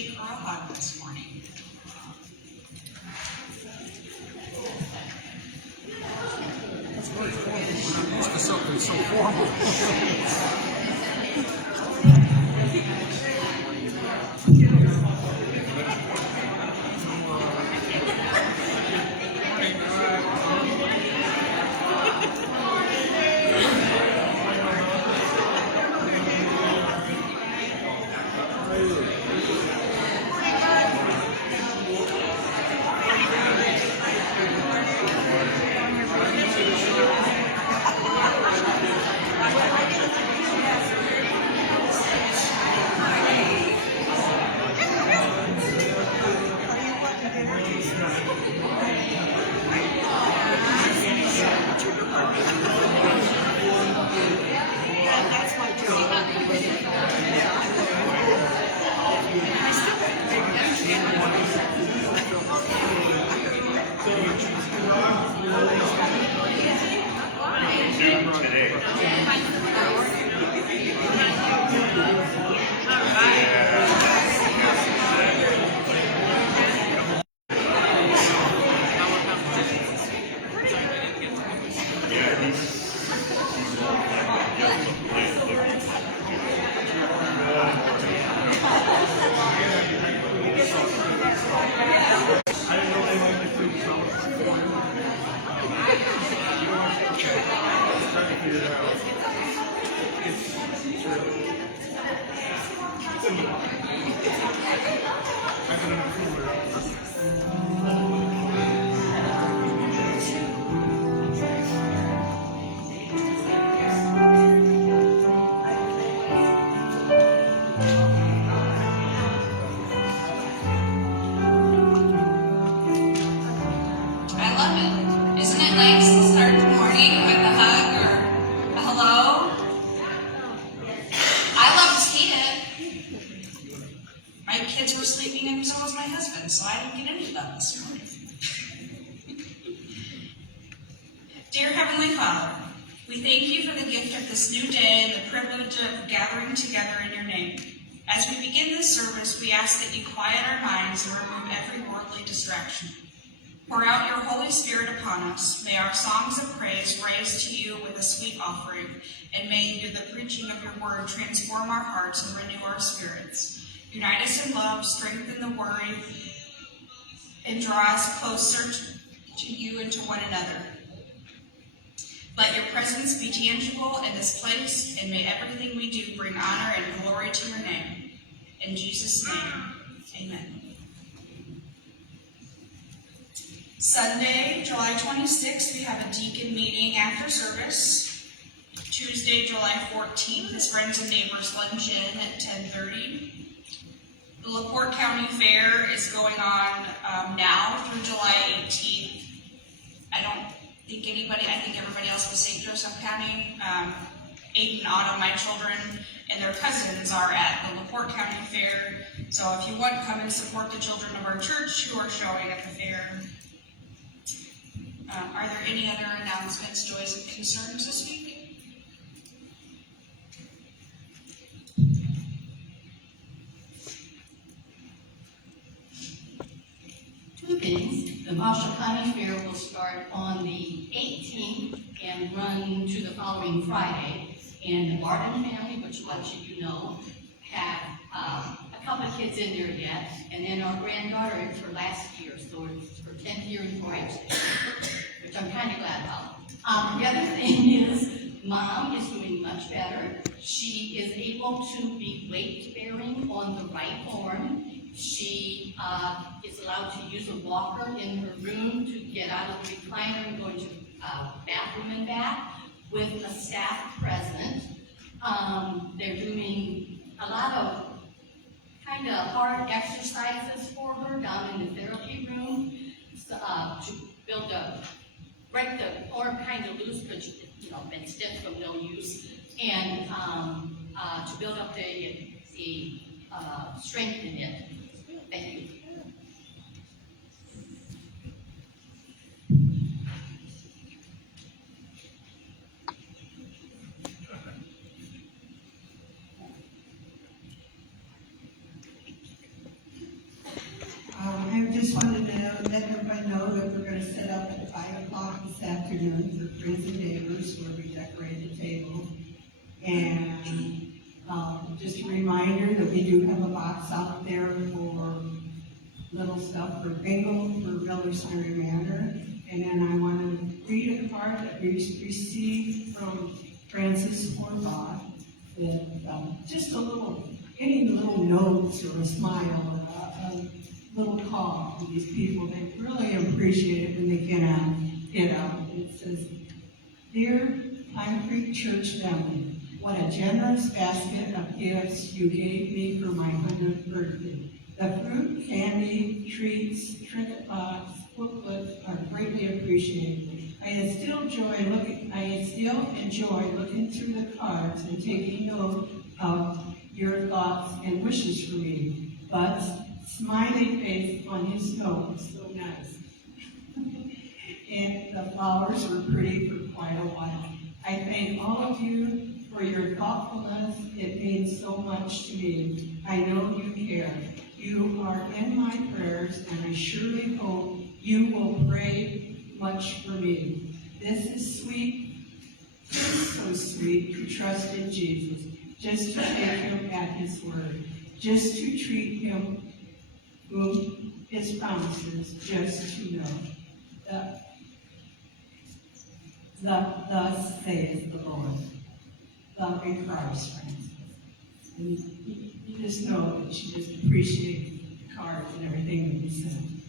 Jake Earl on this morning? That's very formal. I'm used to something so formal. I love it. Isn't it nice to start the morning with a hug or a hello? I love to see it. My kids were sleeping and so was my husband, so I didn't get into that this morning. Dear Heavenly Father, we thank you for the gift of this new day and the privilege of gathering together in your name. As we begin this service, we ask that you quiet our minds and remove every worldly distraction. Pour out your Holy Spirit upon us. May our songs of praise raise to you with a sweet offering, and may you, the preaching of your word, transform our hearts and renew our spirits. Unite us in love, strengthen the worry, and draw us closer to you and to one another. Let your presence be tangible in this place, and may everything we do bring honor and glory to your name. In Jesus' name, amen. Sunday, July 26th, we have a deacon meeting after service. Tuesday, July 14th is Friends and Neighbors Luncheon at 10:30. The LaPorte County Fair is going on now through July 18th. I think everybody else was St. Joseph County. Aiden and Otto, my children, and their cousins are at the LaPorte County Fair. So if you want, come and support the children of our church who are showing at the fair. Are there any other announcements, joys, and concerns this week? Two things. The Marshall County Fair will start on the 18th and run to the following Friday. And the Barton family, which much of you know, have a couple of kids in there yet. And then our granddaughter, it's her last year, so it's her 10th year in 4-H, which I'm kind of glad about. The other thing is, Mom is doing much better. She is able to be weight-bearing on the right arm. She is allowed to use a walker in her room to get out of the recliner and go into the bathroom and back with a staff present. They're doing a lot of kind of hard exercises for her down in the therapy room to build break the arm kind of loose, but been stiff from no use, and to build up the strength in it. Thank you. o'clock this afternoon for friends and neighbors where we decorate the table. And just a reminder that we do have a box out there for little stuff for bingo for Millersbury Manor. And then I want to read a card that we received from Francis Horvath. That just a little, any little notes or a smile or a little call to these people. They really appreciate it when they get out. It says, "Dear Pine Creek Church family, what a generous basket of gifts you gave me for my 100th birthday. The fruit, candy, treats, trinket box, booklets are greatly appreciated. I still enjoy looking through the cards and taking note of your thoughts and wishes for me. But smiley face on his note was so nice. And the flowers were pretty for quite a while. I thank all of you for your thoughtfulness. It means so much to me. I know you care. You are in my prayers, and I surely hope you will pray much for me. This is sweet, just so sweet to trust in Jesus, just to take him at his word, just to treat him whom his promises, just to know. Thus saith the Lord. Love in Christ, friends. And you just know that you just appreciate the cards and everything that you send.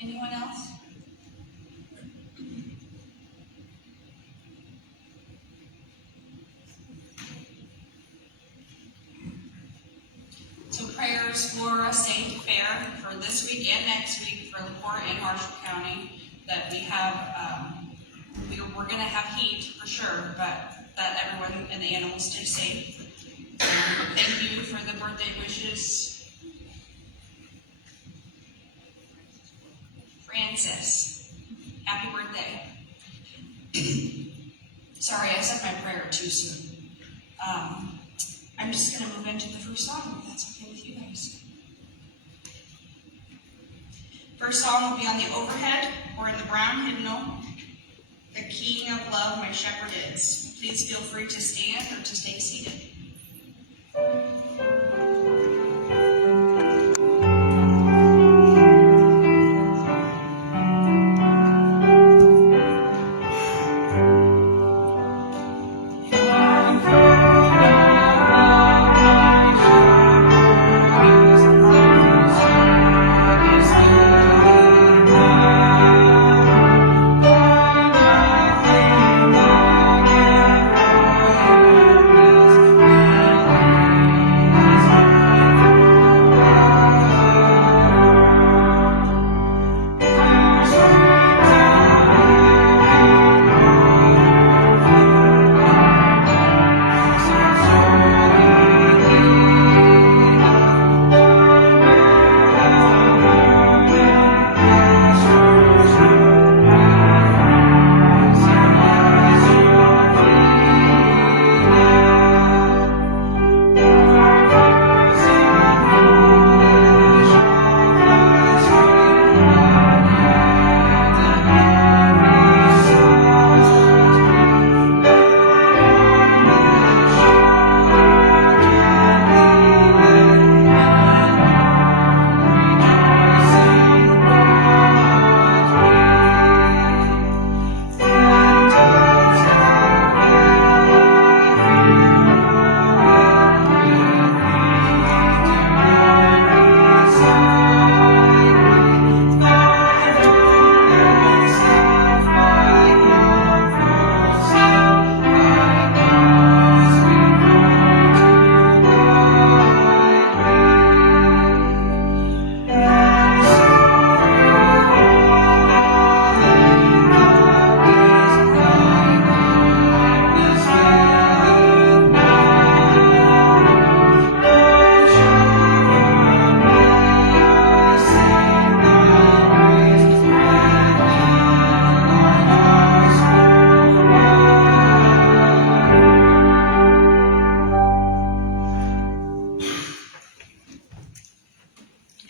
Anyone else? So prayers for a safe fair for this week and next week for LaPorte and Marshall County, that we have, we're going to have heat for sure, but that everyone and the animals stay safe. Thank you for the birthday wishes. Francis, happy birthday. Sorry, I said my prayer too soon. I'm just going to move into the first song, if that's okay with you guys. First song will be on the overhead or in the brown hymnal, "The King of Love, My Shepherd Is." Please feel free to stand or to stay seated.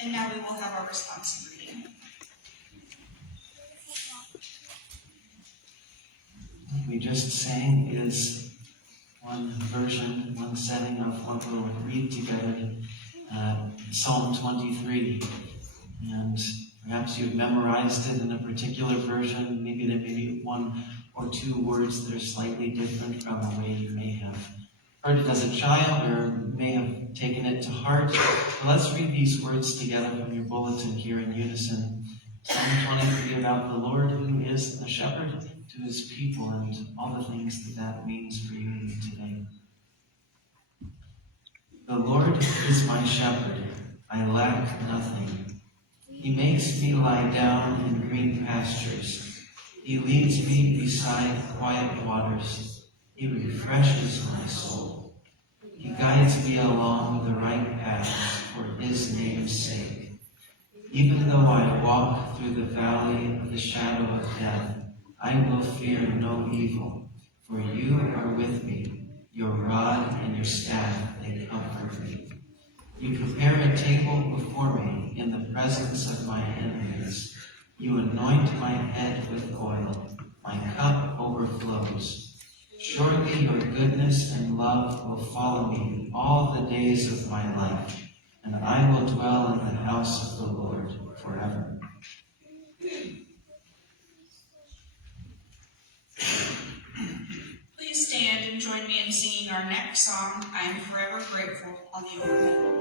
And now we will have our responsive reading. we just sang is one version, one setting of what we'll read together, Psalm 23. And perhaps you've memorized it in a particular version. Maybe there may be one or two words that are slightly different from the way you may have heard it as a child or may have taken it to heart. But let's read these words together from your bulletin here in unison. Psalm 23 about the Lord who is the shepherd to his people and all the things that that means for you today. The Lord is my shepherd, I lack nothing. He makes me lie down in green pastures. He leads me beside quiet waters. He refreshes my soul. He guides me along the right paths for his name's sake. Even though I walk through the valley of the shadow of death, I will fear no evil, for you are with me. Your rod and your staff, they comfort me. You prepare a table before me in the presence of my enemies. You anoint my head with oil. My cup overflows. Surely your goodness and love will follow me all the days of my life, and I will dwell in the house of the Lord forever. Please stand and join me in singing our next song, I Am Forever Grateful, on the organ.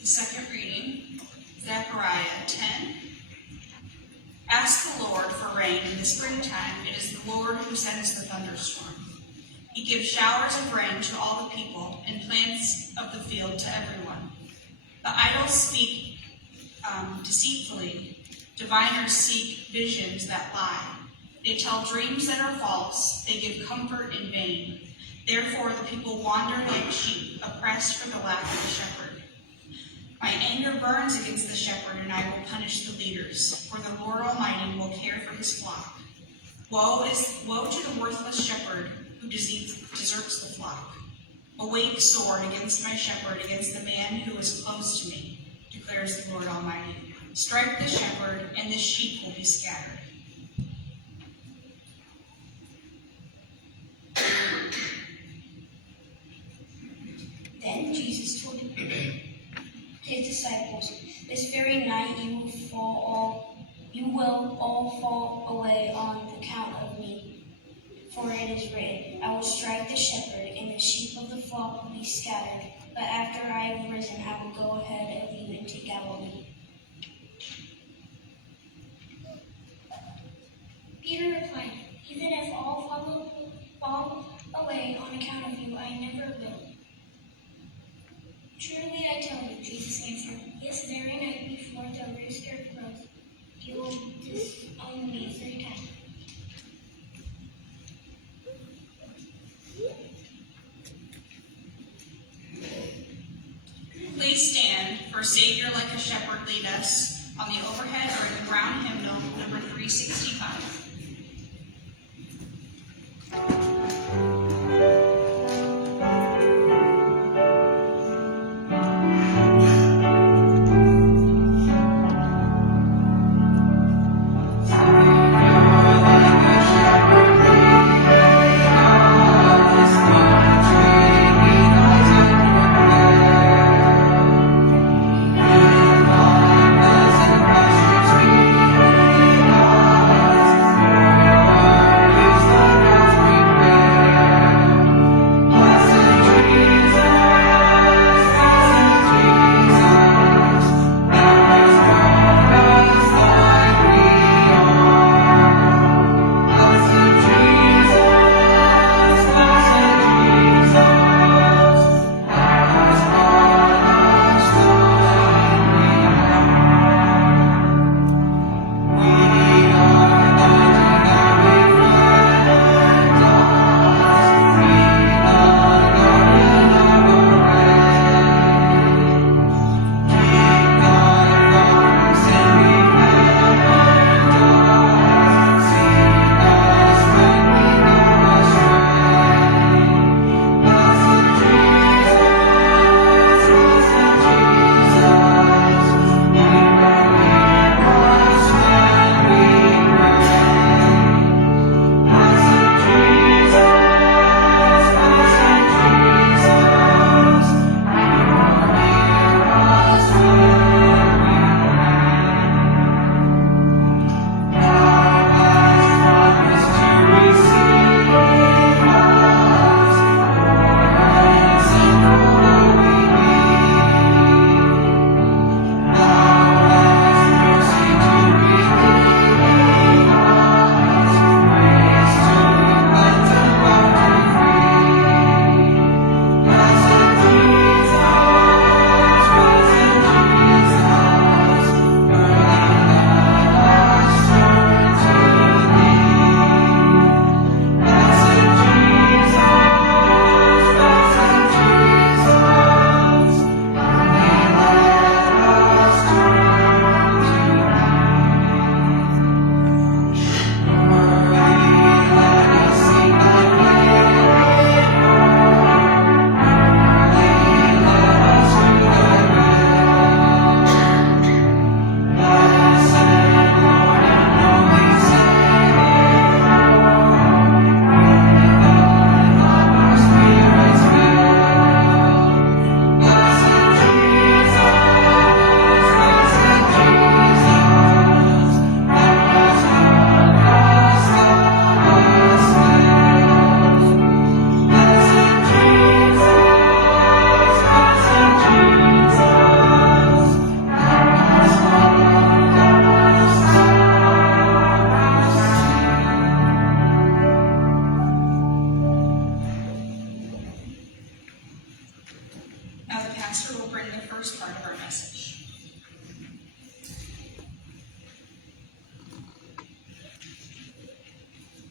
The second reading, Zechariah 10. Ask the Lord for rain in the springtime. It is the Lord who sends the thunderstorm. He gives showers of rain to all the people and plants of the field to everyone. The idols speak deceitfully. Diviners seek visions that lie. They tell dreams that are false. They give comfort in vain. Therefore the people wander like sheep, oppressed for the lack of a shepherd. My anger burns against the shepherd, and I will punish the leaders, for the Lord Almighty will care for his flock. Woe to the worthless shepherd who deserts the flock. Awake, sword, against my shepherd, against the man who is close to me, declares the Lord Almighty. Strike the shepherd, and the sheep will be scattered. Then Jesus told his disciples, "This very night you will all fall away on account of me. For it is written, I will strike the shepherd, and the sheep of the flock will be scattered. But after I have risen, I will go ahead of you into Galilee." Peter replied, "Even if all fall away on account of you, I never will." "Truly I tell you," Jesus answered, "this very night before the rooster crows, you will disown me 3 times." Please stand for Savior Like a Shepherd Lead Us on the overhead or in the brown hymnal, number 365.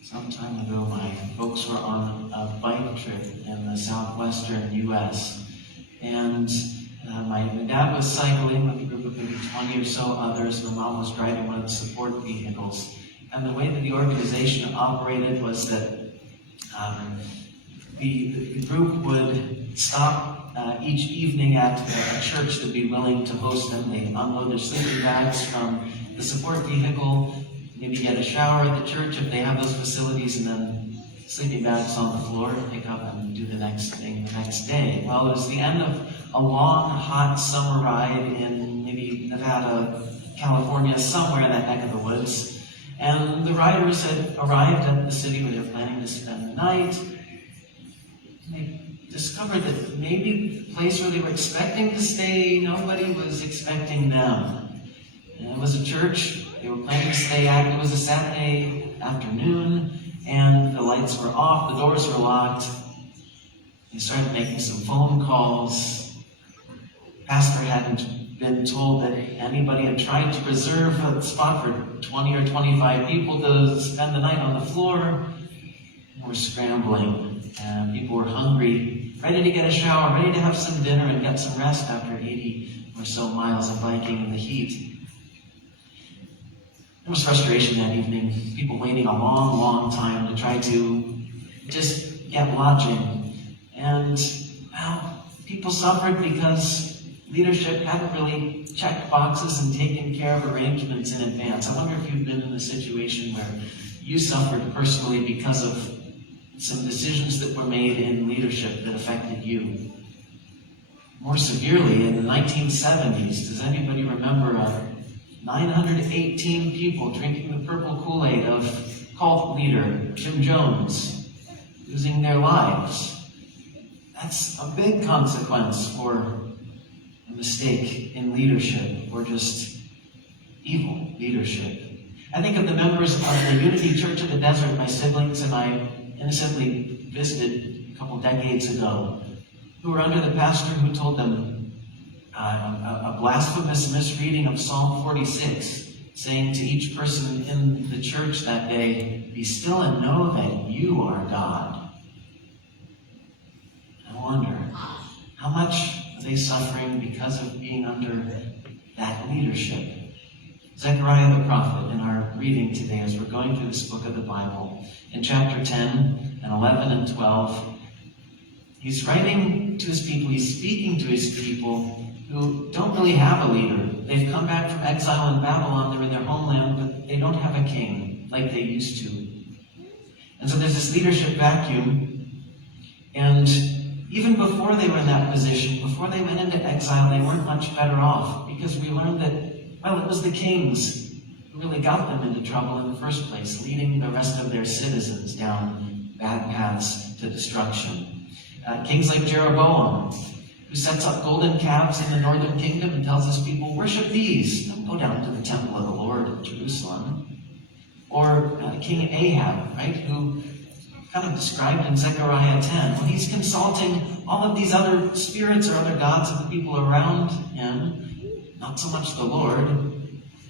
Some time ago, my folks were on a bike trip in the southwestern U.S. And my dad was cycling with a group of maybe 20 or so others. My mom was driving one of the support vehicles. And the way that the organization operated was that the group would stop each evening at a church that would be willing to host them. They unload their sleeping bags from the support vehicle, maybe get a shower at the church if they have those facilities, and then sleeping bags on the floor to pick up and do the next thing the next day. Well, it was the end of a long, hot summer ride in maybe Nevada, California, somewhere in that neck of the woods. And the riders had arrived at the city where they were planning to spend the night. They discovered that maybe the place where they were expecting to stay, nobody was expecting them. And it was a church they were planning to stay at. It was a Saturday afternoon, and the lights were off, the doors were locked. They started making some phone calls. Pastor hadn't been told that anybody had tried to reserve a spot for 20 or 25 people to spend the night on the floor. They were scrambling, and people were hungry, ready to get a shower, ready to have some dinner and get some rest after 80 or so miles of biking in the heat. There was frustration that evening, people waiting a long, long time to try to just get lodging. And, well, people suffered because leadership hadn't really checked boxes and taken care of arrangements in advance. I wonder if you've been in a situation where you suffered personally because of some decisions that were made in leadership that affected you. More severely, in the 1970s, does anybody remember 918 people drinking the purple Kool-Aid of cult leader Jim Jones, losing their lives? That's a big consequence for a mistake in leadership, or just evil leadership. I think of the members of the Unity Church of the Desert my siblings and I innocently visited a couple decades ago, who were under the pastor who told them a blasphemous misreading of Psalm 46, saying to each person in the church that day, "Be still and know that you are God." I wonder, how much are they suffering because of being under that leadership? Zechariah the prophet, in our reading today as we're going through this book of the Bible, in chapter 10 and 11 and 12, he's writing to his people, he's speaking to his people who don't really have a leader. They've come back from exile in Babylon, they're in their homeland, but they don't have a king like they used to. And so there's this leadership vacuum, and even before they were in that position, before they went into exile, they weren't much better off, because we learned that, well, it was the kings who really got them into trouble in the first place, leading the rest of their citizens down bad paths to destruction. Kings like Jeroboam, who sets up golden calves in the northern kingdom and tells his people, "Worship these, don't go down to the temple of the Lord in Jerusalem." Or King Ahab, right, who kind of described in Zechariah 10, when he's consulting all of these other spirits or other gods of the people around him, not so much the Lord,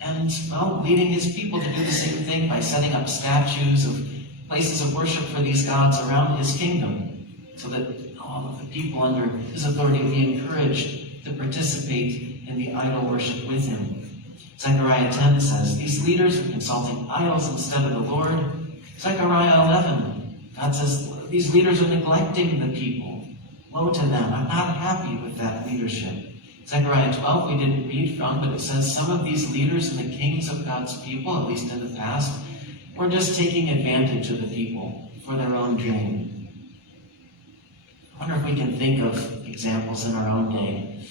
and, well, leading his people to do the same thing by setting up statues of places of worship for these gods around his kingdom, so that all of the people under his authority would be encouraged to participate in the idol worship with him. Zechariah 10 says, these leaders are consulting idols instead of the Lord. Zechariah 11, God says, these leaders are neglecting the people. Woe to them, I'm not happy with that leadership. Zechariah 12 we didn't read from, but it says some of these leaders and the kings of God's people, at least in the past, were just taking advantage of the people for their own gain. I wonder if we can think of examples in our own day.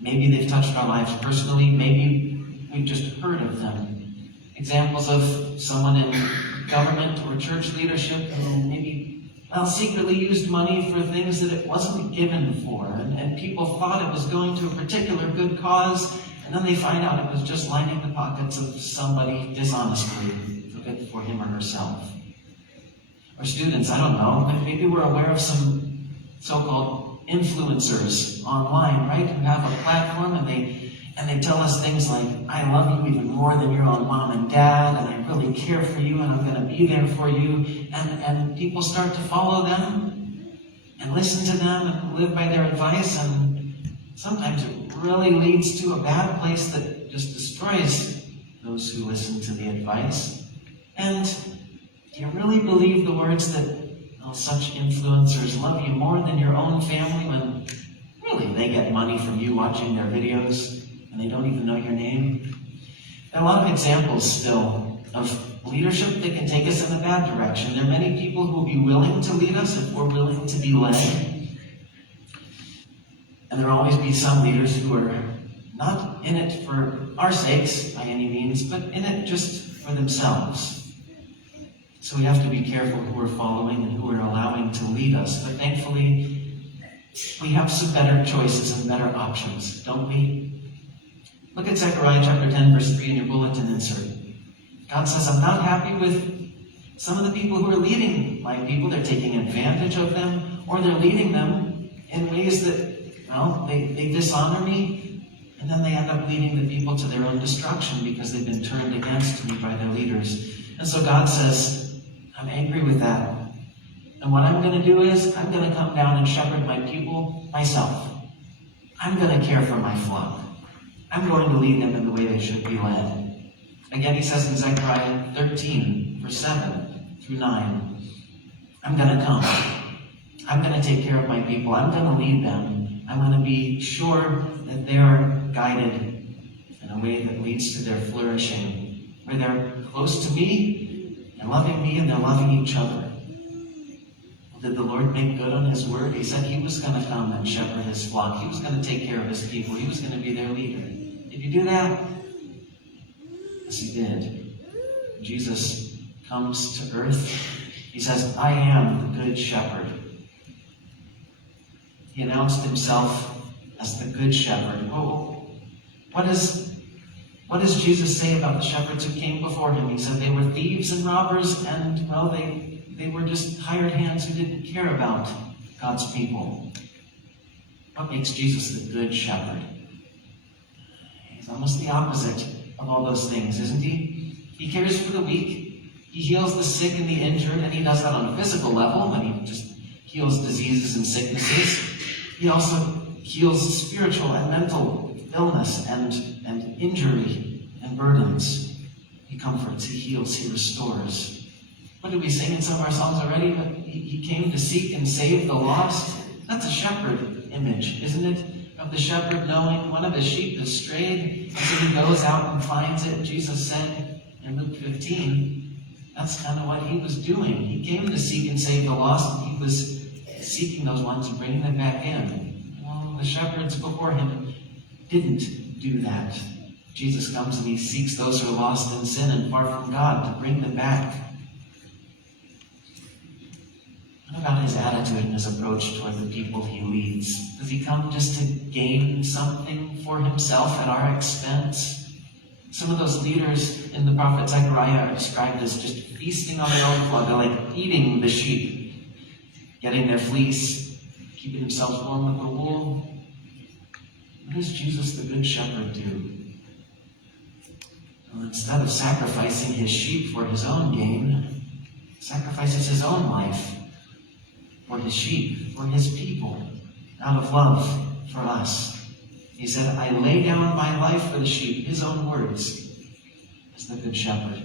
Maybe they've touched our lives personally, maybe we've just heard of them. Examples of someone in government or church leadership who maybe, well, secretly used money for things that it wasn't given for, and people thought it was going to a particular good cause, and then they find out it was just lining the pockets of somebody dishonestly, took it for him or herself. Or students, I don't know, maybe we're aware of some so-called influencers online, right, who have a platform and they tell us things like, I love you even more than your own mom and dad, and I really care for you, and I'm going to be there for you. And people start to follow them and listen to them and live by their advice, and sometimes it really leads to a bad place that just destroys those who listen to the advice. And do you really believe the words that Such influencers love you more than your own family when really they get money from you watching their videos and they don't even know your name. There are a lot of examples still of leadership that can take us in a bad direction. There are many people who will be willing to lead us if we're willing to be led. And there will always be some leaders who are not in it for our sakes by any means, but in it just for themselves. So we have to be careful who we're following and who we're allowing to lead us. But thankfully, we have some better choices and better options, don't we? Look at Zechariah chapter 10, verse 3 in your bulletin insert. God says, I'm not happy with some of the people who are leading my people. They're taking advantage of them, or they're leading them in ways that, well, they dishonor me, and then they end up leading the people to their own destruction because they've been turned against me by their leaders. And so God says, I'm angry with that. And what I'm going to do is, I'm going to come down and shepherd my people myself. I'm going to care for my flock. I'm going to lead them in the way they should be led. Again, he says in Zechariah 13, verse 7 through 9, I'm going to come. I'm going to take care of my people. I'm going to lead them. I'm going to be sure that they're guided in a way that leads to their flourishing, where they're close to me, they're loving me, and they're loving each other. Well, did the Lord make good on his word? He said he was going to come and shepherd his flock. He was going to take care of his people. He was going to be their leader. Did you do that? Yes, he did. Jesus comes to earth. He says, I am the good shepherd. He announced himself as the good shepherd. Oh, what does Jesus say about the shepherds who came before him? He said they were thieves and robbers, and, well, they were just hired hands who didn't care about God's people. What makes Jesus the good shepherd? He's almost the opposite of all those things, isn't he? He cares for the weak. He heals the sick and the injured, and he does that on a physical level when he just heals diseases and sicknesses. He also heals spiritual and mental illness and injury and burdens. He comforts, he heals, he restores. What did we sing in some of our songs already? But he came to seek and save the lost. That's a shepherd image, isn't it? Of the shepherd knowing one of his sheep has strayed, and so he goes out and finds it. Jesus said in Luke 15, that's kind of what he was doing. He came to seek and save the lost, and he was seeking those ones and bringing them back in. Well, the shepherds before him didn't do that. Jesus comes and he seeks those who are lost in sin and far from God to bring them back. What about his attitude and his approach toward the people he leads? Does he come just to gain something for himself at our expense? Some of those leaders in the prophet Zechariah are described as just feasting on their own flock. They're like eating the sheep, getting their fleece, keeping themselves warm with the wool. What does Jesus the Good Shepherd do? Well, instead of sacrificing his sheep for his own gain, sacrifices his own life for his sheep, for his people, out of love for us. He said, I lay down my life for the sheep, his own words, as the Good Shepherd.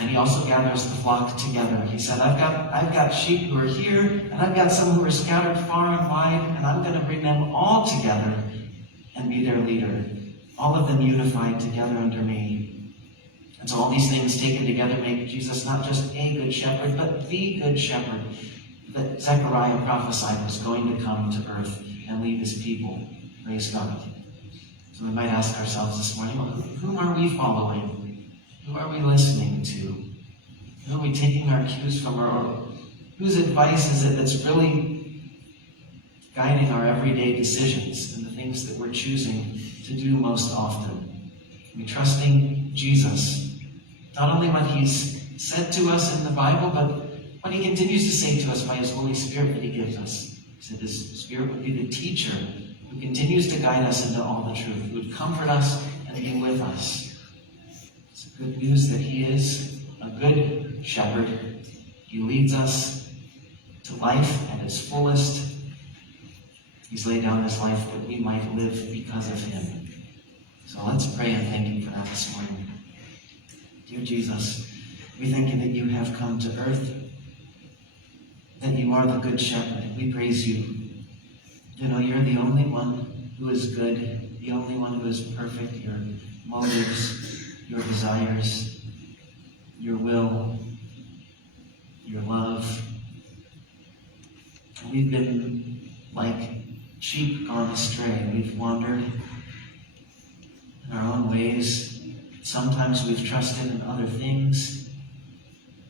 And he also gathers the flock together. He said, I've got sheep who are here, and I've got some who are scattered far and wide, and I'm going to bring them all together and be their leader. All of them unified together under me. And so all these things taken together make Jesus not just a good shepherd, but the good shepherd that Zechariah prophesied was going to come to earth and lead his people. Praise God. So we might ask ourselves this morning, well, whom are we following? Who are we listening to? Who are we taking our cues from? Or whose advice is it that's really guiding our everyday decisions and the things that we're choosing to do most often? Are we trusting Jesus? Not only what he's said to us in the Bible, but what he continues to say to us by his Holy Spirit that he gives us. He said his Spirit would be the teacher who continues to guide us into all the truth, who would comfort us and be with us. It's good news that he is a good shepherd. He leads us to life at its fullest. He's laid down his life that we might live because of him. So let's pray and thank him for that this morning. Dear Jesus, we thank you that you have come to earth you are the Good Shepherd. We praise you. You know, you're the only one who is good, the only one who is perfect. Your motives, your desires, your will, your love. We've been like sheep gone astray. We've wandered in our own ways. Sometimes we've trusted in other things,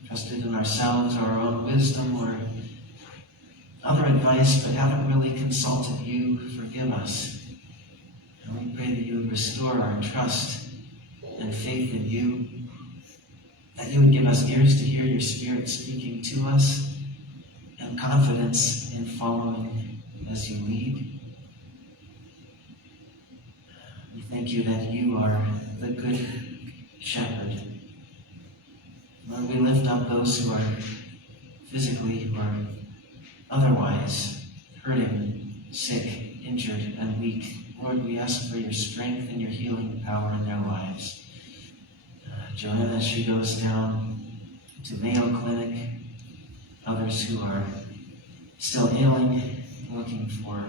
trusted in ourselves or our own wisdom or other advice, but haven't really consulted you. Forgive us. And we pray that you would restore our trust and faith in you, that you would give us ears to hear your Spirit speaking to us, and confidence in following as you lead. We thank you that you are the Good Shepherd. Lord, we lift up those who are physically, who are otherwise hurting, sick, injured, and weak. Lord, we ask for your strength and your healing power in their lives. Joanna, as she goes down to Mayo Clinic, others who are still ailing, looking for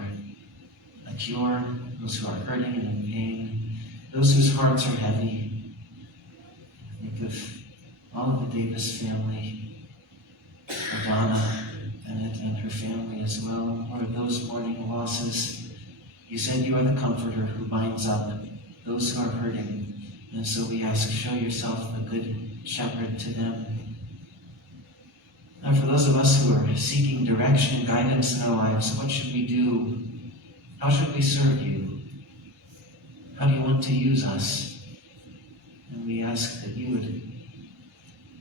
a cure, those who are hurting and in pain, those whose hearts are heavy. Think of all of the Davis family, Donna, Bennett, and her family as well. Lord, those mourning losses, you said you are the comforter who binds up those who are hurting. And so we ask, show yourself the Good Shepherd to them. And for those of us who are seeking direction and guidance in our lives, what should we do? How should we serve you? How do you want to use us? And we ask that you would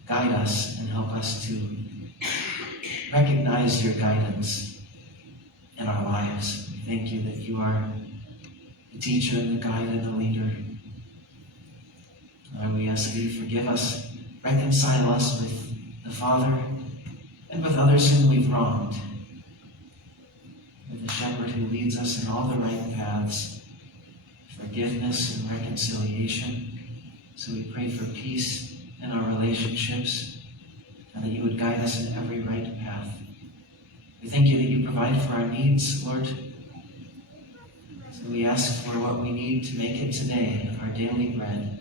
guide us and help us to recognize your guidance in our lives. We thank you that you are the teacher, the guide, and the leader. Lord, we ask that you forgive us, reconcile us with the Father and with others whom we've wronged, with the Shepherd who leads us in all the right paths, forgiveness and reconciliation. So we pray for peace in our relationships, and that you would guide us in every right path. We thank you that you provide for our needs, Lord. So we ask for what we need to make it today, our daily bread.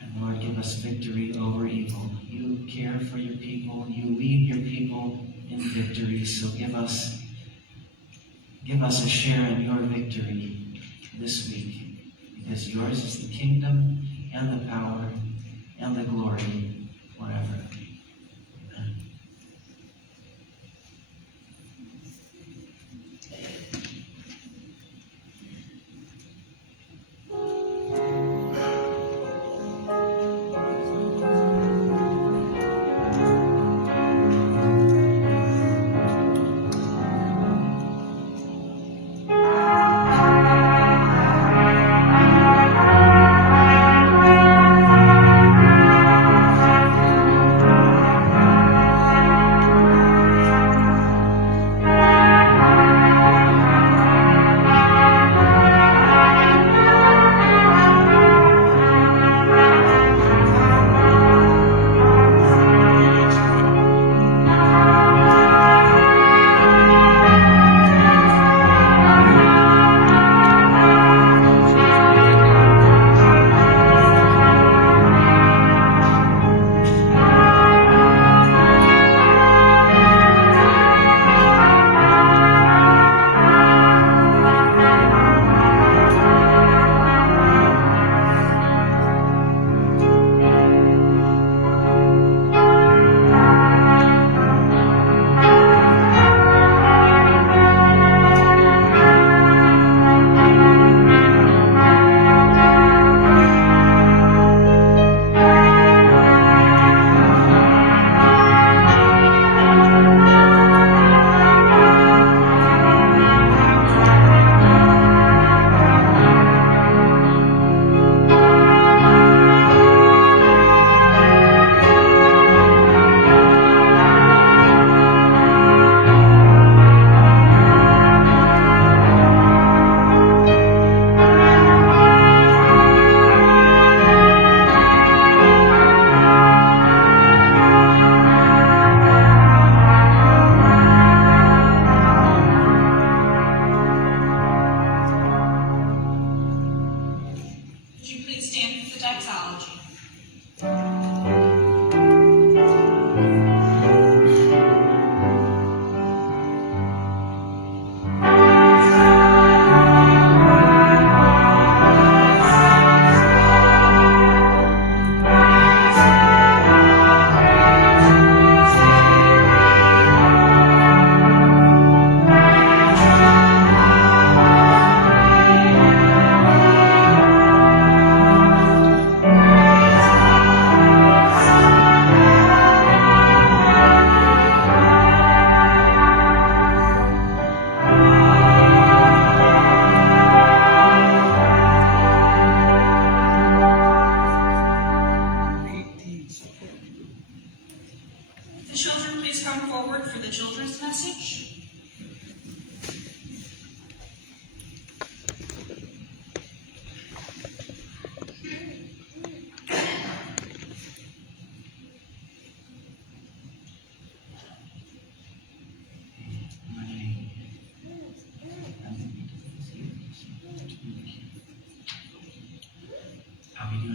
And Lord, give us victory over evil. You care for your people. You lead your people in victory. So give us a share in your victory this week, because yours is the kingdom and the power and the glory forever. Amen.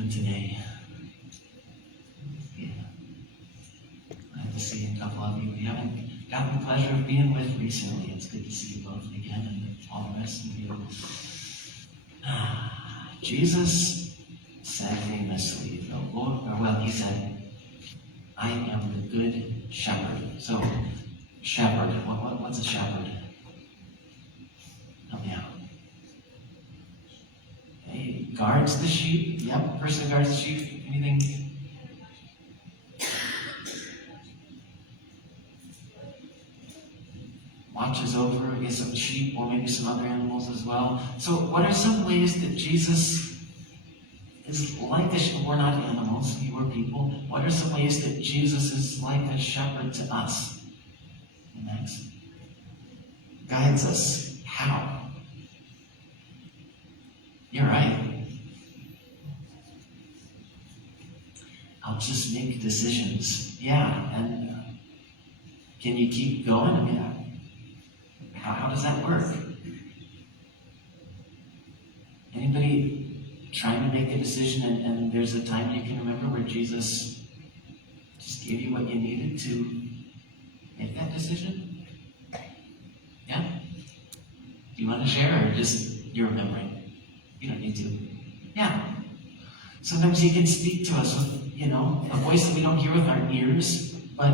doing today? Yeah. Glad to see a couple of you we haven't gotten the pleasure of being with recently. It's good to see you both again and all the rest of you. Jesus said famously, the Lord, or well, he said, I am the good shepherd. So, shepherd, what's a shepherd? Help me out. He guards the sheep. Yep, person who guards the sheep. Anything? Watches over, I guess, some sheep or maybe some other animals as well. So what are some ways that Jesus is like a shepherd? We're not animals, we're people. What are some ways that Jesus is like a shepherd to us? Next. Guides us. How? You're right. Helps us make decisions. Yeah, and can you keep going? I mean, how does that work? Anybody trying to make a decision and there's a time you can remember where Jesus just gave you what you needed to make that decision? Yeah? Do you want to share or just you're remembering? You don't need to. Yeah. Sometimes he can speak to us with, a voice that we don't hear with our ears, but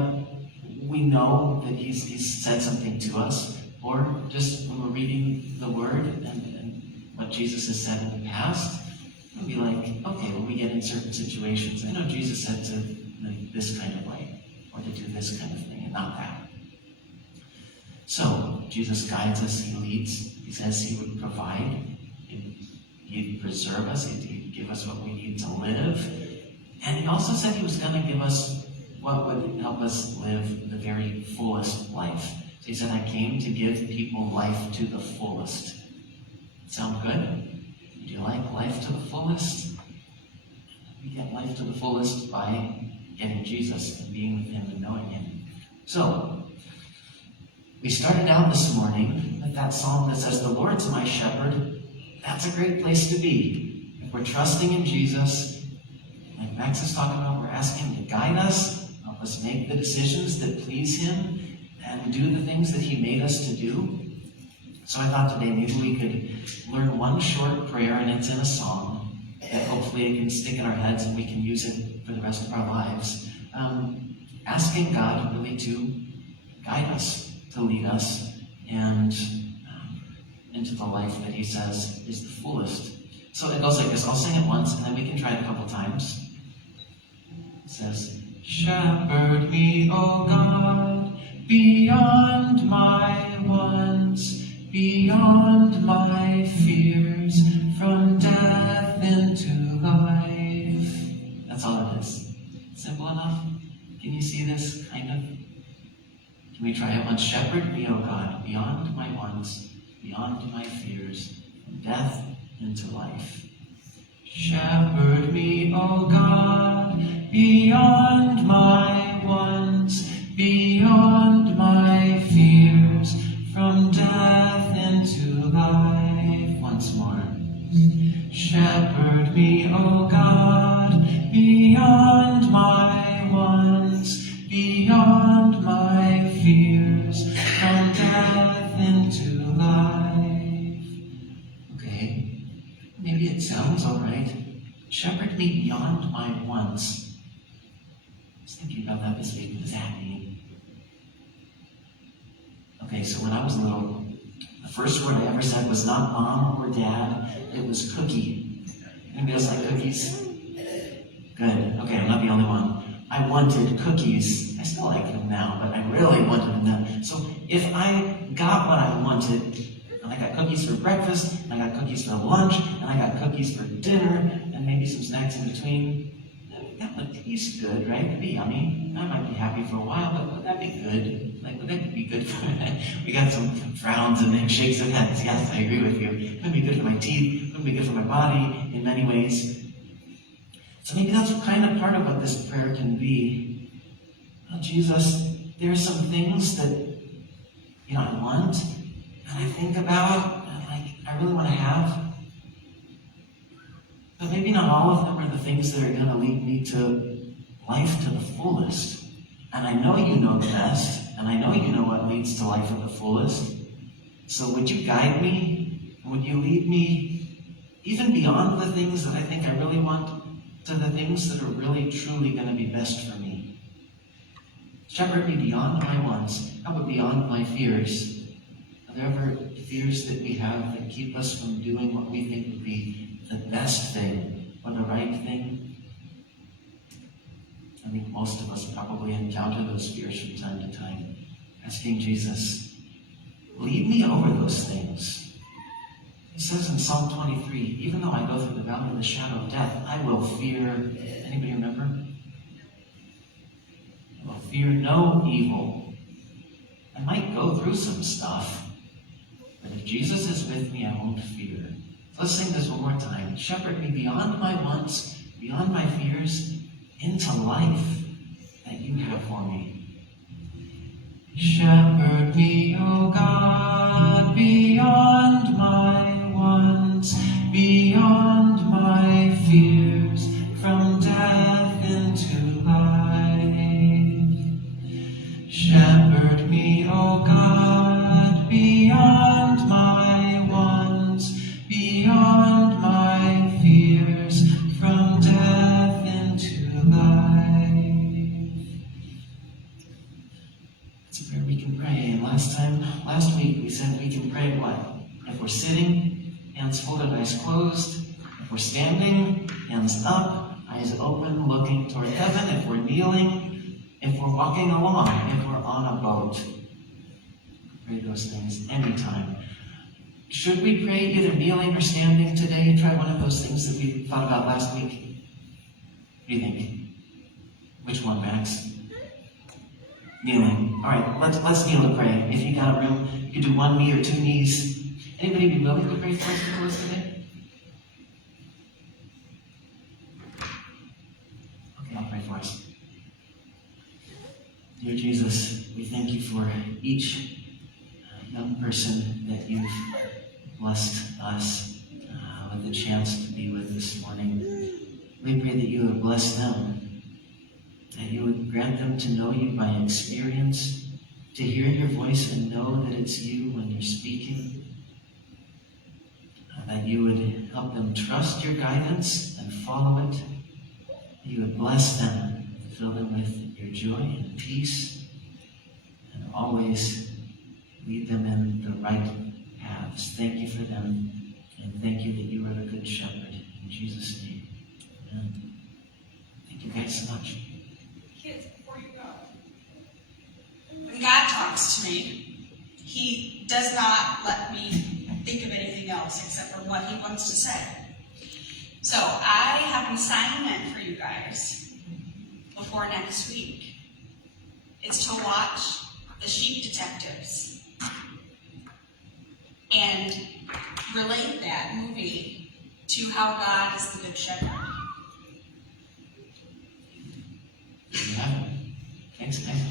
we know that he's said something to us. Or just when we're reading the Word and what Jesus has said in the past, we'll be like, okay, when we get in certain situations, I know Jesus said to live this kind of way, or to do this kind of thing, and not that. So, Jesus guides us, he leads, he says he would provide, he'd preserve us, he'd give us what we need to live, and he also said he was going to give us what would help us live the very fullest life. He said, I came to give people life to the fullest. Sound good? Would you like life to the fullest? We get life to the fullest by getting Jesus and being with him and knowing him. So, we started out this morning with that psalm that says, the Lord's my shepherd. That's a great place to be. If we're trusting in Jesus, like Max is talking about, we're asking him to guide us, help us make the decisions that please him, and do the things that he made us to do. So I thought today maybe we could learn one short prayer, and it's in a song, that hopefully it can stick in our heads and we can use it for the rest of our lives. Asking God really to guide us, to lead us, and into the life that he says is the fullest. So it goes like this. I'll sing it once, and then we can try it a couple times. It says, Shepherd me, O God, beyond my wants, beyond my fears, from death into life. That's all it is. Simple enough? Can you see this, kind of? Can we try it once? Shepherd me, O God, beyond my wants, beyond my fears, from death into life. Shepherd me, O God, beyond my wants, beyond my fears, from death into life. Once more. Shepherd me, O God, beyond my wants, beyond my fears, from death into life. Okay, maybe it sounds all right. Shepherd me beyond my wants. I was thinking about that this week. What does that mean? Okay, so when I was little, the first word I ever said was not mom or dad, it was cookie. Anybody else like cookies? Good. Okay, I'm not the only one. I wanted cookies. I still like them now, but I really wanted them then. So if I got what I wanted, and I got cookies for breakfast, and I got cookies for lunch, and I got cookies for dinner, and maybe some snacks in between, that would taste good, right? It'd be yummy. I might be happy for a while, but would that be good? Like, would that be good for me? We got some frowns and then shakes of heads. Yes, I agree with you. It would be good for my teeth. It would be good for my body in many ways. So maybe that's kind of part of what this prayer can be. Oh, Jesus, there are some things that, I want, and I think about, and I really want to have. But maybe maybe not all of them are the things that are going to lead me to life to the fullest. And I know you know the best, and I know you know what leads to life at the fullest. So would you guide me? Would you lead me even beyond the things that I think I really want to the things that are really, truly going to be best for me? Shepherd me beyond my wants. How about beyond my fears? Are there ever fears that we have that keep us from doing what we think would be the best thing or the right thing? I think most of us probably encounter those fears from time to time. Asking Jesus, lead me over those things. It says in Psalm 23, even though I go through the valley of the shadow of death, I will fear, anybody remember? I will fear no evil. I might go through some stuff, but if Jesus is with me, I won't fear. Let's sing this one more time. Shepherd me beyond my wants, beyond my fears, into life that you have for me. Shepherd me, O God, beyond my wants, beyond my fears, from death into life. Shepherd me, O God, beyond my wants, beyond my fears, from death into life. It's a prayer we can pray. And last week we said we can pray what? If we're sitting, hands folded, eyes closed. If we're standing, hands up, eyes open, looking toward heaven. If we're kneeling, if we're walking along, if we're on a boat. Pray those things anytime. Should we pray either kneeling or standing today? Try one of those things that we thought about last week. What do you think? Which one, Max? Kneeling. All right, let's kneel to pray. If you got a room, you can do one knee or two knees. Anybody be willing to pray for us for us today? Okay, I'll pray for us. Dear Jesus, we thank you for each young person that you've blessed us with the chance to be with this morning. We pray that you would bless them, that you would grant them to know you by experience, to hear your voice and know that it's you when you're speaking, that you would help them trust your guidance and follow it, that you would bless them, fill them with your joy and peace, and always lead them in the right paths. Thank you for them, and thank you that you are the good shepherd. In Jesus' name, amen. Thank you guys so much. Kids, before you go, when God talks to me, he does not let me think of anything else except for what he wants to say. So I have an assignment for you guys before next week. It's to watch The Sheep Detectives and relate that movie to how God is the Good Shepherd. Yeah. Thanks, guys.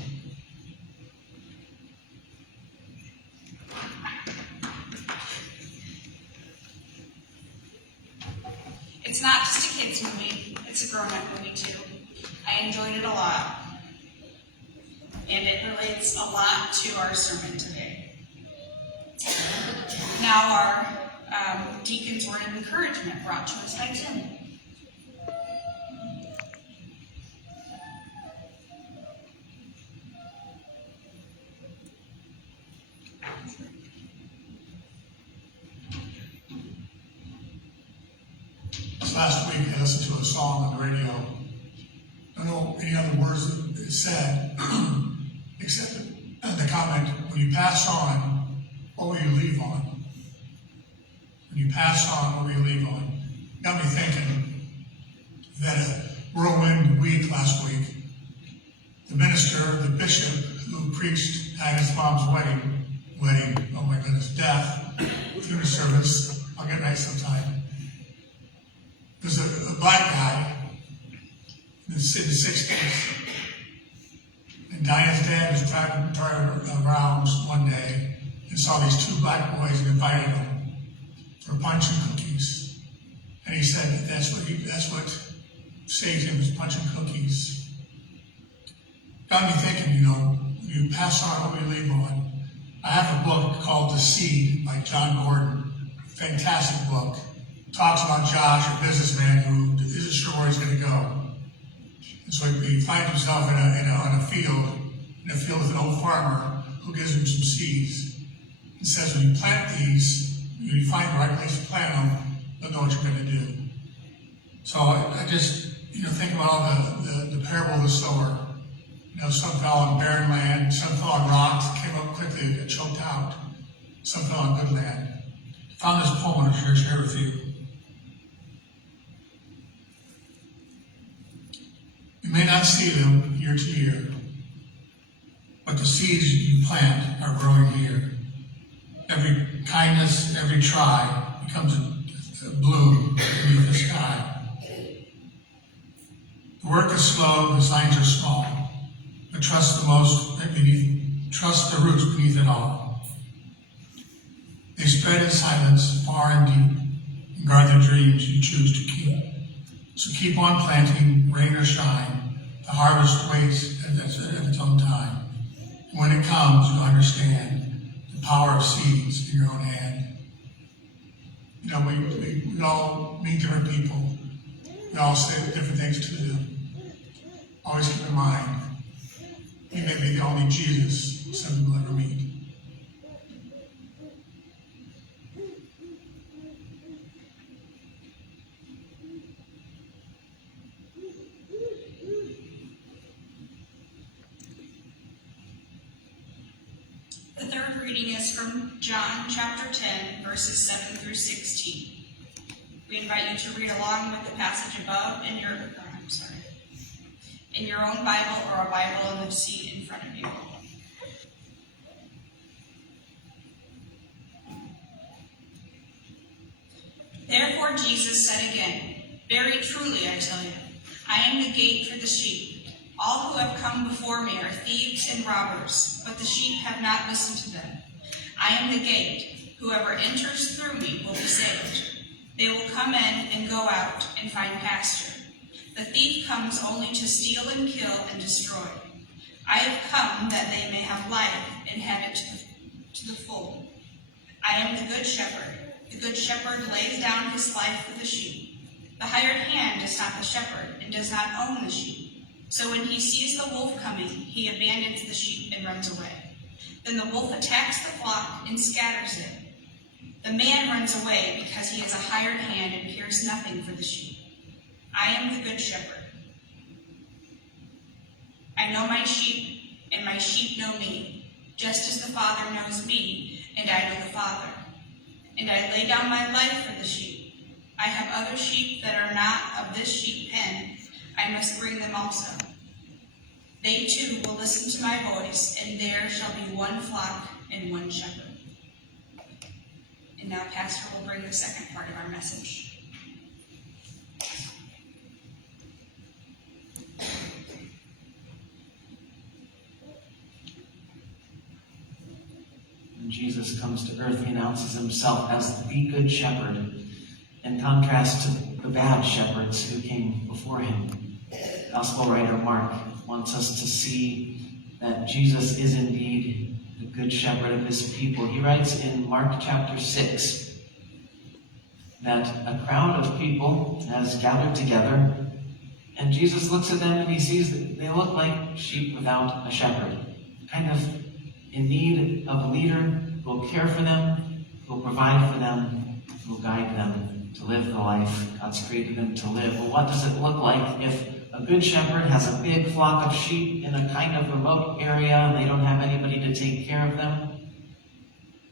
It's not just a kids movie, it's a grown-up movie too. I enjoyed it a lot. And it relates a lot to our sermon today. Now our deacon's word of encouragement brought to us by Tim. Last week, I listened to a song on the radio. I don't know any other words that it said, except the comment, when you pass on, what will you leave on? When you pass on, what will you leave on? Got me thinking that a whirlwind week last week, the minister, the bishop who preached at his mom's wedding, oh my goodness, death, funeral service, I'll get right sometime. There's a black guy in the 60s, and Diane's dad was driving around one day and saw these two black boys and invited them for punch and cookies. And And he said that that's what saved him, was punching cookies. Got me thinking, when you pass on what we leave on. I have a book called The Seed by John Gordon. Fantastic book. Talks about Josh, a businessman who isn't sure where he's going to go. And so he finds himself in a field with an old farmer who gives him some seeds. And says when you plant these, when you find the right place to plant them, you'll know what you're going to do. So I just, think about all the parable of the sower. Some fell on barren land, some fell on rocks, came up quickly, got choked out. Some fell on good land. I found this poem I want to share with you. You may not see them year to year, but the seeds you plant are growing here. Every kindness, every try becomes a bloom beneath the sky. The work is slow, the signs are small, but trust the roots beneath it all. They spread in silence, far and deep, and guard the dreams you choose to keep. So keep on planting, rain or shine. The harvest waits at its own time. And when it comes, you'll understand the power of seeds in your own hand. We all meet different people. We all say different things to do. Always keep in mind, you may be the only Jesus some will ever meet. The third reading is from John chapter 10, verses 7 through 16. We invite you to read along with the passage above in your own Bible or a Bible in the seat in front of you. Therefore Jesus said again, "Very truly I tell you, I am the gate for the sheep. All who have come before me are thieves and robbers, but the sheep have not listened to them. I am the gate. Whoever enters through me will be saved. They will come in and go out and find pasture. The thief comes only to steal and kill and destroy. I have come that they may have life and have it to the full. I am the good shepherd. The good shepherd lays down his life for the sheep. The hired hand is not the shepherd and does not own the sheep. So when he sees the wolf coming, he abandons the sheep and runs away. Then the wolf attacks the flock and scatters it. The man runs away because he is a hired hand and cares nothing for the sheep. I am the good shepherd. I know my sheep, and my sheep know me, just as the Father knows me, and I know the Father. And I lay down my life for the sheep. I have other sheep that are not of this sheep pen. I must bring them also. They too will listen to my voice, and there shall be one flock and one shepherd." And now Pastor will bring the second part of our message. When Jesus comes to earth, he announces himself as the good shepherd, in contrast to the bad shepherds who came before him. Gospel writer Mark wants us to see that Jesus is indeed the good shepherd of his people. He writes in Mark chapter 6 that a crowd of people has gathered together, and Jesus looks at them and he sees that they look like sheep without a shepherd, kind of in need of a leader who will care for them, who will provide for them, who will guide them to live the life God's created them to live. Well, what does it look like if a good shepherd has a big flock of sheep in a kind of remote area and they don't have anybody to take care of them?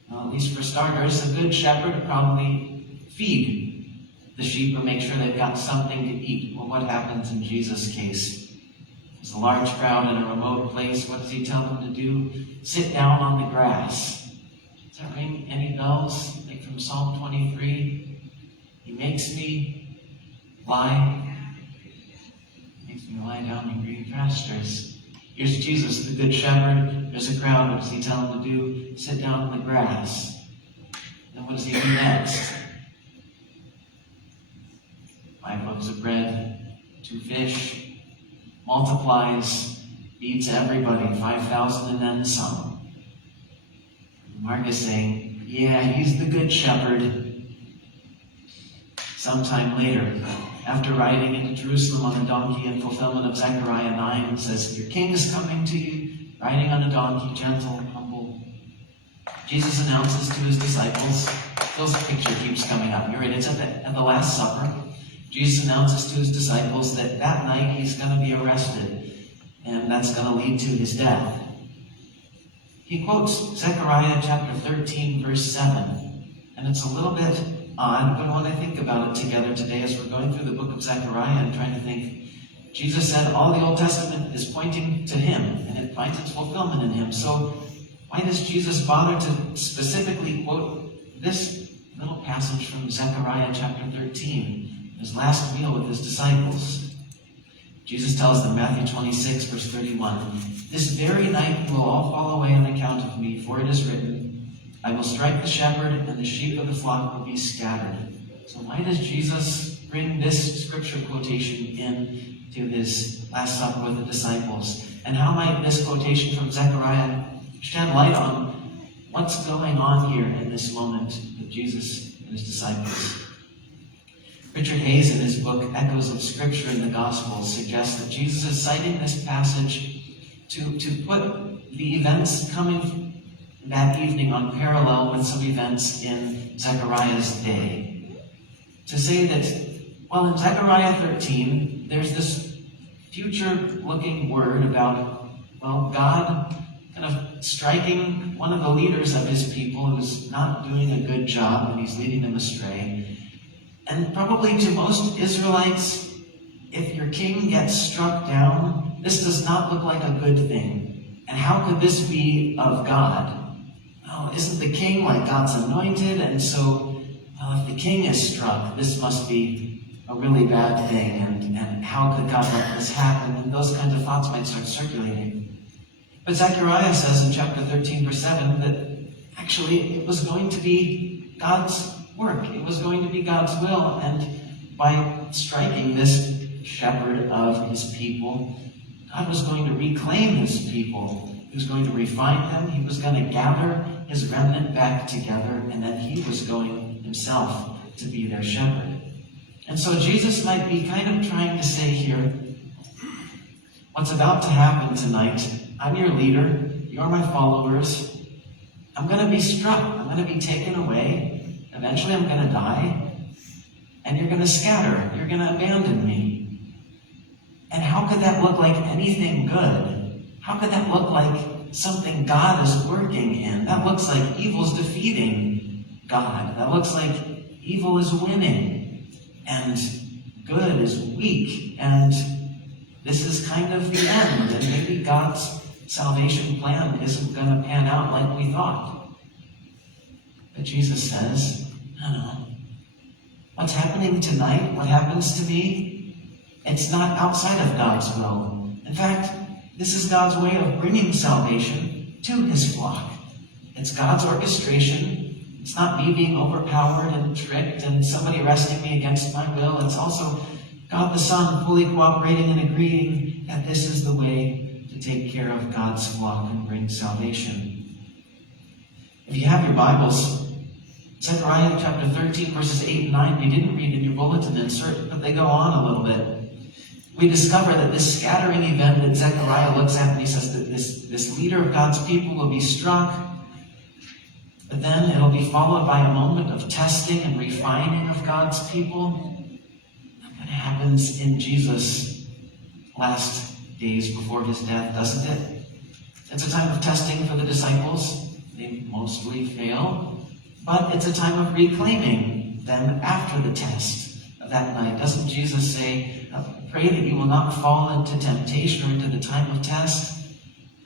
Well, at least for starters, a good shepherd would probably feed the sheep or make sure they've got something to eat. Well, what happens in Jesus' case? There's a large crowd in a remote place. What does he tell them to do? Sit down on the grass. Does that ring any bells? Like from Psalm 23? He makes me lie down in green pastures. Here's Jesus, the good shepherd. There's a crowd. What does he tell them to do? Sit down on the grass. And what does he do next? 2 fish, multiplies, feeds everybody, 5,000 and then some. Mark is saying, yeah, he's the good shepherd. Sometime later, after riding into Jerusalem on a donkey in fulfillment of Zechariah 9, it says, your king is coming to you, riding on a donkey, gentle, humble. Jesus announces to his disciples, Phil's picture keeps coming up. You're right, it's at the Last Supper. Jesus announces to his disciples that that night he's going to be arrested, and that's going to lead to his death. He quotes Zechariah chapter 13, verse 7, and it's a little bit odd, but when I think about it together today as we're going through the book of Zechariah and trying to think, Jesus said all the Old Testament is pointing to him, and it finds its fulfillment in him. So why does Jesus bother to specifically quote this little passage from Zechariah chapter 13, his last meal with his disciples? Jesus tells them, Matthew 26, verse 31, this very night you will all fall away on account of me, for it is written, I will strike the shepherd, and the sheep of the flock will be scattered. So why does Jesus bring this scripture quotation in to his Last Supper with the disciples? And how might this quotation from Zechariah shed light on what's going on here in this moment with Jesus and his disciples? Richard Hayes, in his book Echoes of Scripture in the Gospels, suggests that Jesus is citing this passage to put the events coming that evening on parallel with some events in Zechariah's day. To say that, well, in Zechariah 13, there's this future-looking word about, well, God kind of striking one of the leaders of his people who's not doing a good job and he's leading them astray. And probably to most Israelites, if your king gets struck down, this does not look like a good thing. And how could this be of God? Oh, isn't the king like God's anointed? And so, well, if the king is struck, this must be a really bad thing. And how could God let this happen? And those kinds of thoughts might start circulating. But Zechariah says in chapter 13, verse 7, that actually it was going to be God's work. It was going to be God's will. And by striking this shepherd of his people, God was going to reclaim his people. He was going to refine them. He was going to gather his remnant back together, and then he was going himself to be their shepherd. And so Jesus might be kind of trying to say here, what's about to happen tonight, I'm your leader, you're my followers, I'm going to be struck, I'm going to be taken away, eventually I'm going to die, and you're going to scatter, you're going to abandon me. And how could that look like anything good? How could that look like something God is working in? That looks like evil's defeating God. That looks like evil is winning and good is weak. And this is kind of the end. And maybe God's salvation plan isn't going to pan out like we thought. But Jesus says, no. What's happening tonight, what happens to me, it's not outside of God's will. In fact, this is God's way of bringing salvation to his flock. It's God's orchestration. It's not me being overpowered and tricked and somebody arresting me against my will. It's also God the Son fully cooperating and agreeing that this is the way to take care of God's flock and bring salvation. If you have your Bibles, Zechariah chapter 13, verses 8 and 9, you didn't read in your bulletin insert, but they go on a little bit. We discover that this scattering event that Zechariah looks at, and he says that this leader of God's people will be struck, but then it'll be followed by a moment of testing and refining of God's people. That happens in Jesus' last days before his death, doesn't it? It's a time of testing for the disciples. They mostly fail, but it's a time of reclaiming them after the test of that night. Doesn't Jesus say, pray that you will not fall into temptation or into the time of test